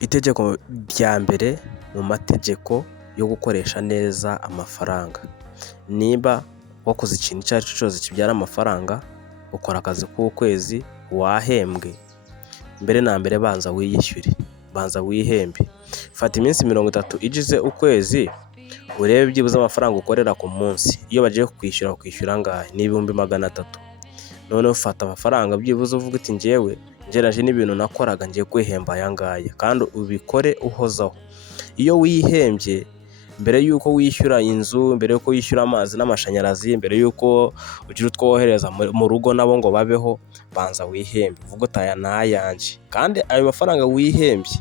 Itegeko rya mbere mu mategeko yo gukoresha neza amafaranga, niba wakoze ikintu icyo ari cyo cyose kibyara amafaranga, ukora akazi k'ukwezi wahembwe, mbere na mbere banza wiyishyure, banza wihembe, fata iminsi 30 igize ukwezi urebe byibuze amafaranga ukorera ku munsi, iyo bagiye kwishyura angahe, ni 300. Noneho ufata amafaranga byibuze uvuga uti njyewe ngeraje n'ibintu nakoraga ngiye kwihemba aya ngaya, kandi ubikore uhozaho. Iyo wihembye mbere y'uko wishyura inzu, mbere y'uko wishyura amazi n'amashanyarazi, mbere y'uko ugira utwo wohereza mu rugo nabo ngo babeho, banza wihembe uvuga uti aya ni ayanjye, kandi ayo mafaranga wihembye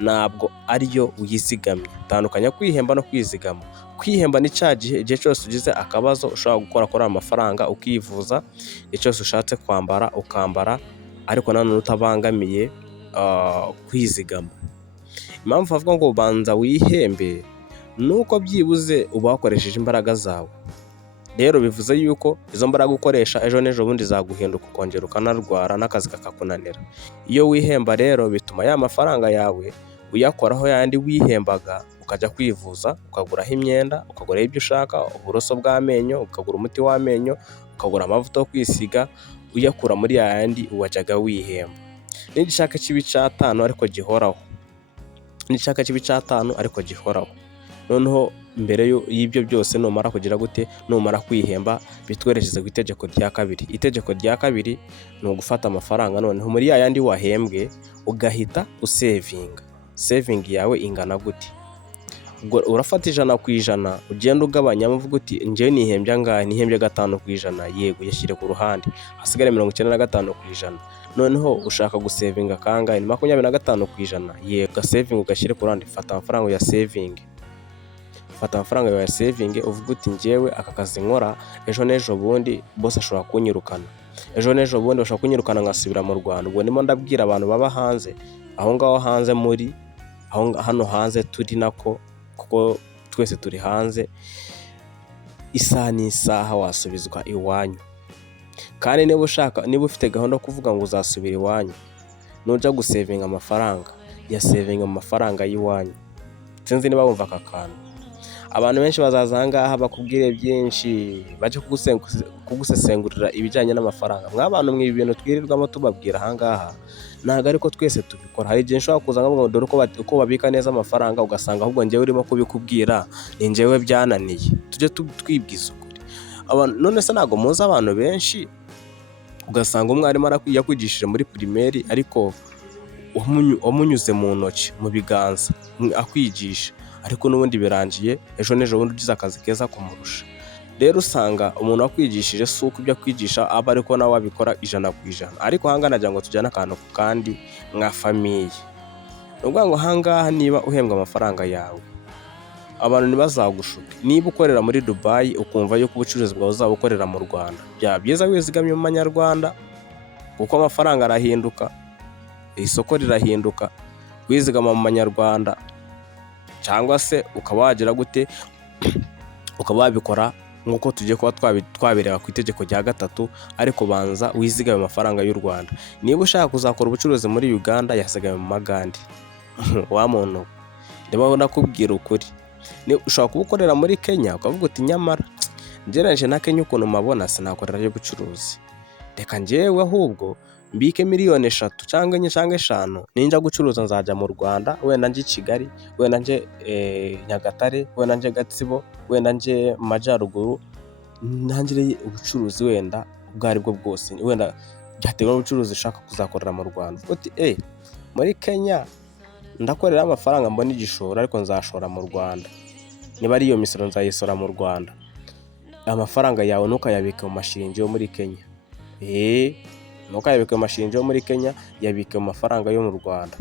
ntabwo ariyo wizigamye. Tandukanya kwihemba no kwizigama. Kwihemba ni cya igihe cyose ugize akabazo ushobora gukora kuri ayo mafaranga ukivuza, igihe cyose ushatse kwambara ukambara, ariko nanone utabangamiye kwizigama. Impamvu bavuga ngo banza wihembe nuko byibuze uba wakoresheje imbaraga zawe. Rero bivuze yuko izo mbaraga ukoresha ejo n'ejo bundi zaguhinduka, ukongera ukanarwara n'akazi kakakunanira. Iyo wihemba rero bituma ya mafaranga yawe uyakoraho yandi wihembaga, ukajya kwivuza, ukaguraho imyenda, ukaguraho ibyo ushaka, uburoso bw'amenyo, ukagura umuti w'amenyo, ukagura amavuta yo kwisiga, uyakura muri yandi wajyaga wihemba. N'igishaka kibi cy'atanu ariko gihoraho, n'igishaka kibi cy'atanu ariko gihoraho. Noneho mbere y'ibyo byose numara kugira gute, numara kwihemba, bitwerekeze ku itegeko rya kabiri. Itegeko rya kabiri ni ugufata amafaranga noneho muri yandi wahembwe ugahita usevinga. Saving yawe ingana gute? Urafata 100%, ugenda ugabanya, uvuga uti njyewe nihembye angahe, nihembye 5%, yego yashyire ku ruhande, hasigare 95%. Noneho ushaka gusevinga kangahe, ni 25%, yego saving ugashyire ku ruhande. Fata amafaranga ya saving, fata amafaranga ya saving, uvuga uti njyewe aka kazi nkora ejo n'ejo bundi bose ashobora kunyirukana, ejo n'ejo bundi bashobora kunyirukana ngasubira mu Rwanda. Ubwo ndimo ndabwira abantu baba hanze, aho ngaho hanze muri hano hanze turi nako, kuko twese turi hanze, isaha n'isaha wasubizwa iwanyu. Kandi niba ufite gahunda yo kuvuga ngo uzasubira iwanyu, nujya gusevinga amafaranga ya sevinga mu mafaranga y'iwanyu. Sinzi niba wumva aka kantu. Abantu benshi bazaza aha ngaha bakubwire byinshi, bajye kugusesengurira ibijyanye n'amafaranga. Mw'abantu mwe ibintu twirirwamo tubabwira aha ngaha ntabwo ariko twese tubikora. Hari igihe nshobora kuza ngo dore uko babika neza amafaranga, ugasanga ahubwo njyewe urimo kubikubwira ni njyewe byananiye. Tujye twibwiza ukuri. None se ntabwo muzi abantu benshi ugasanga umwarimu yakwigishije muri primaire, ariko wamunyuze mu ntoki, mu biganza akwigisha, ariko n'ubundi birangiye ejo n'ejo bundi ugize akazi keza kumurusha. Rero usanga umuntu wakwigishije si uko ibyo akwigisha aba ariko nawe wabikora 100%. Ariko aha ngaha nagira ngo tujyane akantu ku kandi nka famiye. Ni ukuvuga ngo aha ngaha niba uhembwa amafaranga yawe, abantu ntibazagushuke. Niba ukorera muri Dubai ukumva yuko ubucuruzi bwawe uzaba ukorera mu Rwanda, byaba byiza wizigamye mu manyarwanda, kuko amafaranga arahinduka, isoko rirahinduka. Wizigama mu manyarwanda, cyangwa se ukaba wagira gute, ukaba wabikora nk'uko tugiye kuba twabireba ku itegeko rya gatatu, ariko banza wizigame amafaranga y'u Rwanda. Niba ushaka kuzakora ubucuruzi muri Uganda, yasigame mu magande. Wa muntu, niba nakubwira ukuri, ushobora kuba ukorera muri Kenya ukavuga uti nyamara ngereranije na Kenya ukuntu mabona sinakorera y'ubucuruzi, reka njyewe ahubwo mbike 3 cyangwa 4 cyangwa 5, ninjya gucuruza nzajya mu Rwanda, wenda nje Kigali, wenda nje Nyagatare, wenda nje Gatsibo, wenda nje Majyaruguru, ntangire ubucuruzi wenda ubwo ari bwo bwose, wenda byatewe n'ubucuruzi ushaka kuzakorera mu Rwanda. Uti muri Kenya ndakorera amafaranga mbona igishoro, ariko nzashora mu Rwanda, niba ari iyo misoro nzayisora mu Rwanda. Amafaranga yawe ntukayabike mu mashiringi yo muri Kenya, ntukayabike mu mashiringi yo muri Kenya, yabike mu mafaranga yo mu Rwanda.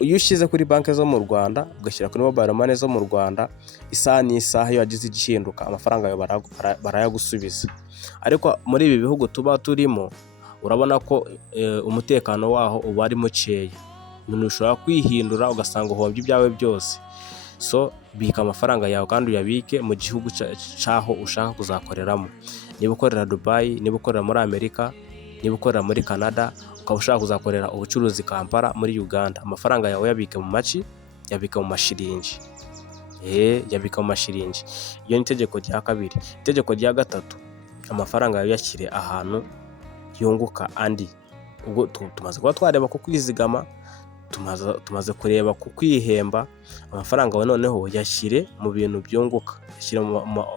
Iyo ushyize kuri banki zo mu Rwanda, ugashyira kuri mobile money zo mu Rwanda, isaha n'isaha iyo wagize igihinduka amafaranga yawe barayagusubiza. Ariko muri ibi bihugu tuba turimo, urabona ko umutekano waho uba ari mukeya, umuntu ushobora kwihindura ugasanga uhombye ibyawe byose. So bika amafaranga yawe kandi uyabike mu gihugu cyaho ushaka kuzakoreramo. Niba ukorera Dubai, niba ukorera muri Amerika, niba ukorera muri Canada, ukaba ushaka kuzakorera ubucuruzi Kampala muri Uganda, amafaranga yawe yabike mu maki, yabika mu mashiringi. Yabika mu mashiringi. Iyo ni itegeko rya kabiri. Itegeko rya gatatu, amafaranga yawe yashyire ahantu yunguka andi. Ubwo tumaze kuba twareba ku kwizigama, tumaze kureba ku kwihemba, amafaranga yawe noneho yashyire mu bintu byunguka, yashyire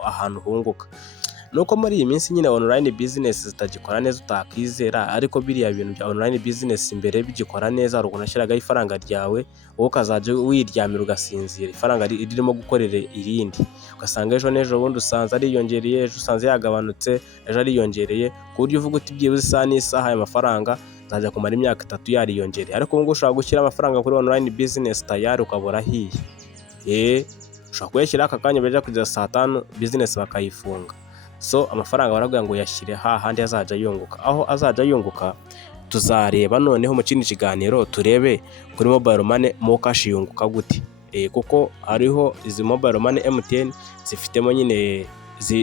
ahantu hunguka. Nuko muri iyi minsi nyine online business zitagikora neza utakwizera, ariko biriya bintu bya online business imbere bigikora neza, hari ukuntu ashyiragaho ifaranga ryawe, wowe ukazajya wiryamira ugasinzira, ifaranga ririmo gukorera irindi, ugasanga ejo n'ejo bundi usanze ariyongereye, ejo usanze yagabanutse, ejo ariyongereye, ku buryo uvuga uti byibuze isaha n'isaha aya mafaranga nzajya kumara imyaka 3 yariyongereye. Ariko ubu ngubu ushobora gushyira amafaranga kuri online business tayari ukabura ahiye. Ushobora kuyashyira aka kanya bajya kugeza saa 5 business bakayifunga. So amafaranga baravuga ngo yashyire hahandi azajya yunguka. Aho azajya yunguka tuzareba noneho mu kindi kiganiro, turebe kuri mobile money mo cash yunguka gute. Kuko hariho izi mobile money MTN zifitemo nyine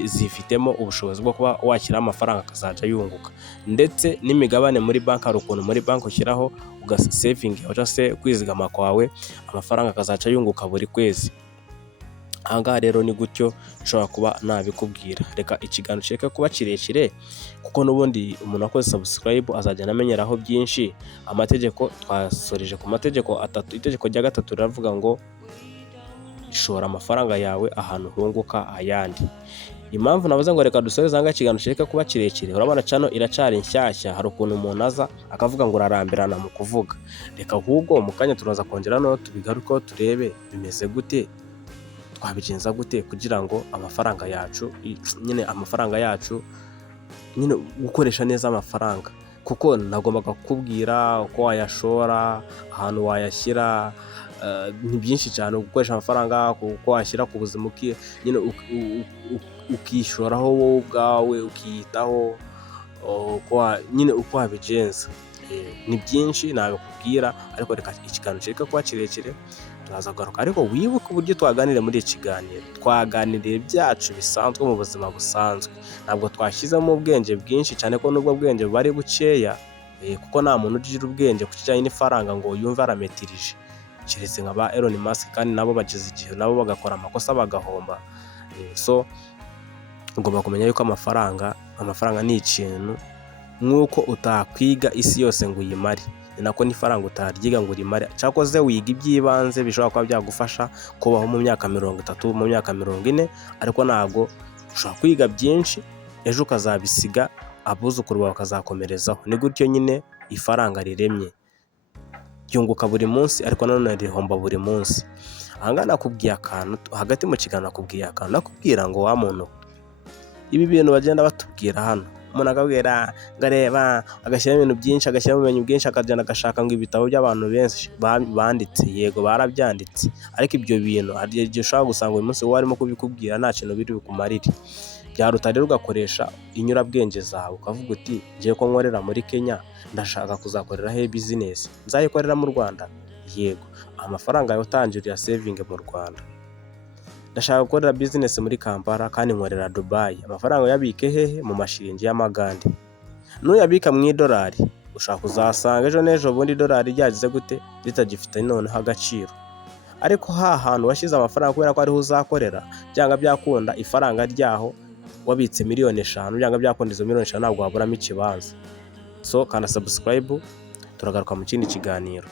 zifitemo ubushobozi bwo kuba washyira amafaranga akazajya yunguka, ndetse n'imigabane muri banki. Hari ukuntu muri banki ushyiraho ugasaving cyangwa se kwizigama kwawe, amafaranga akazajya yunguka buri kwezi. Ahangaha rero ni gutyo nshobora kuba nabikubwira. Reka ikiganiro kireke kuba kirekire, kuko n'ubundi umuntu wakoze subscribe azajya amenyeraho byinshi. Amategeko twasoreje ku mategeko 3. Itegeko rya gatatu riravuga ngo shora amafaranga yawe ahantu hunguka ayandi. Impamvu navuze ngo reka dusoreze ahangaha ikiganiro kireke kuba kirekire, urabona cano iracari nshyashya, hari ukuntu umuntu aza akavuga ngo urarambirana mu kuvuga. Reka ahubwo mu kanya turaza kongera no tubigaruko turebe bimeze gute, twabigenza gute kugira ngo amafaranga yacu nyine gukoresha neza amafaranga. Kuko nagombaga kukubwira uko wayashora, ahantu wayashyira, ni byinshi cyane. Gukoresha amafaranga, uko washyira ku buzima, nyine ukishoraho wowe ubwawe, ukiyitaho, nyine uko wabigenza. Ni byinshi nabikubwira, ariko reka ikiganiro kireke kuba kirekire, turaza kugaruka. Ariko wibuke uburyo twaganire muri iki kiganiro, twaganiriye byacu bisanzwe mu buzima busanzwe, ntabwo twashyizemo ubwenge bwinshi cyane, ko nubwo bwenge bari bukeya, kuko nta muntu ugira ubwenge ku kijyanye n'ifaranga ngo yumve arametirije, keretse nka ba Elon Musk, kandi nabo bageze igihe nabo bagakora amakosa bagahomba. So ugomba kumenya yuko amafaranga ni ikintu nk'uko utakwiga isi yose ngo uyimare, ni nako n'ifaranga utaryiga ngo urimare. Cyakoze wiga iby'ibanze bishobora kuba byagufasha kubaho mu myaka 30, mu myaka 40, ariko ntabwo ushobora kwiga byinshi ejo ukazabisiga, abuzukuru bawe bakazakomerezaho. Ni gutyo nyine ifaranga riremye, ryunguka buri munsi, ariko nanone rihomba buri munsi. Ahangaha nakubwiye akantu hagati mu kiganiro, nakubwira ngo wa muntu, ibi bintu bagenda batubwira hano, umuntu akabwira ngareba, agashyiramo ibintu byinshi, agashyiramo ubumenyi bwinshi, akagenda agashaka ngo ibitabo by'abantu benshi banditse. Yego barabyanditse, ariko ibyo bintu hari igihe ushobora gusanga uyu munsi wowe arimo kubikubwira nta kintu biri bukumarire. Byaruta rero ugakoresha inyurabwenge zawe, ukavuga uti ngiye ko nkorera muri Kenya, ndashaka kuzakorera he business, nzayikorera mu Rwanda. Yego amafaranga yawe utangirira saving mu Rwanda. Ndashaka gukorera business muri Kampala kandi nkorera Dubai, amafaranga yabike hehe? Mu mashiringi y'amagande. Nuyabika mu idolari, ushaka kuzasanga ejo n'ejo bundi idolari ryagize gute, ritagifite noneho agaciro. Ariko hantu washyize amafaranga kubera ko ariho uzakorera, byanga byakunda ifaranga ryaho wabitse miliyoni 5, byanga byakunda izo miliyoni 5 ntabwo waburamo ikibanza. So kana subscribe, turagaruka mu kindi kiganiro.